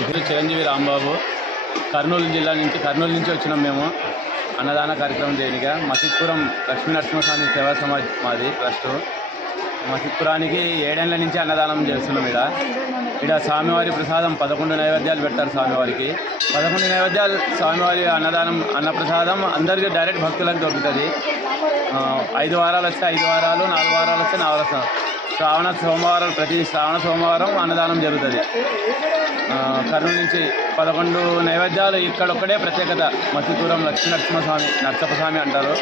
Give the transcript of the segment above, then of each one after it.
ఇప్పుడు చిరంజీవి రాంబాబు కర్నూలు నుంచి వచ్చినాం మేము అన్నదాన కార్యక్రమం చేయనిగా మసిత్పురం లక్ష్మీ నరసింహస్వామి సేవా సమాజ్ మాది ట్రస్ట్. మసిత్పురానికి 7 ఏళ్ల నుంచి అన్నదానం చేస్తున్నాం. ఇక్కడ స్వామివారి ప్రసాదం 11 నైవేద్యాలు పెడతారు స్వామివారికి. 11 నైవేద్యాలు స్వామివారి అన్నప్రసాదం అందరికీ డైరెక్ట్ భక్తులకు దొరుకుతుంది. 5 వారాలు వస్తే 5 వారాలు, 4 వారాలు వస్తే 4 వారాలు. ప్రతి శ్రావణ సోమవారం అన్నదానం జరుగుతుంది. కర్నూలు నుంచి 11 నైవేద్యాలు ఇక్కడొక్కడే ప్రత్యేకత. మసిత్పురం లక్ష్మీ నరసింహస్వామి నరసప్పస్వామి అంటారు.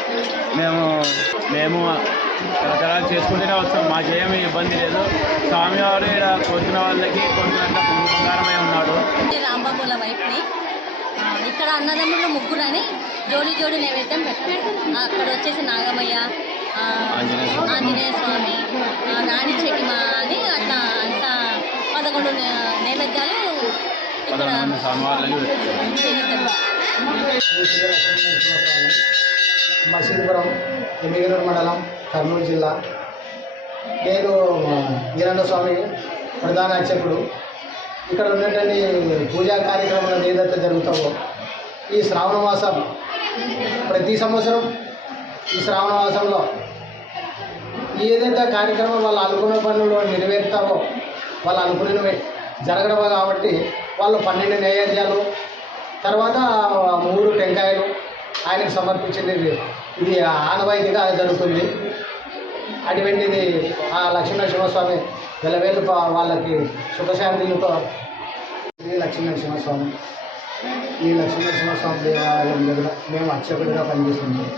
మేము తరతరాలు చేసుకుంటూనే వస్తాం. మాకేమీ ఇబ్బంది లేదు. స్వామివారు ఇక్కడ కోరుకున్న వాళ్ళకి కొంచెం బంగారమై ఉన్నాడు. రాంబాబుల వైఫ్ని ఇక్కడ అన్నదమ్ములు ముగ్గురని జోడి నైవేద్యం పెట్టారు. అక్కడ వచ్చేసి నాగమయ్య, ఆంజనేయ స్వామి, రాణి చెటిమ అని అట్లా అంతా 11 నైవేద్యాలు ఇక్కడ మసీదుపురం ఎమ్మిగనూరు మండలం కర్నూలు జిల్లా. నేను వీరన్న స్వామి ప్రధాన అర్చకుడు. ఇక్కడ ఉన్నటువంటి పూజా కార్యక్రమాలు ఏదైతే జరుగుతావో ఈ శ్రావణ మాసం ప్రతి సంవత్సరం ఈ శ్రావణ మాసంలో ఏదైతే కార్యక్రమం వాళ్ళు అనుకున్న పనులు నెరవేరుతావో వాళ్ళు అనుకున్నవి జరగడమే కాబట్టి వాళ్ళు 12 నైవేద్యాలు తర్వాత 3 టెంకాయలు ఆయనకు సమర్పించింది. ఇది ఆనవాయితీగా జరుగుతుంది. అటువంటిది ఆ లక్ష్మీనరసింహస్వామి వెలవేలు వాళ్ళకి సుఖశాంతితో ఈ లక్ష్మీనరసింహస్వామి దేవాలయం దగ్గర మేము అర్చకుడిగా పనిచేస్తున్నాం.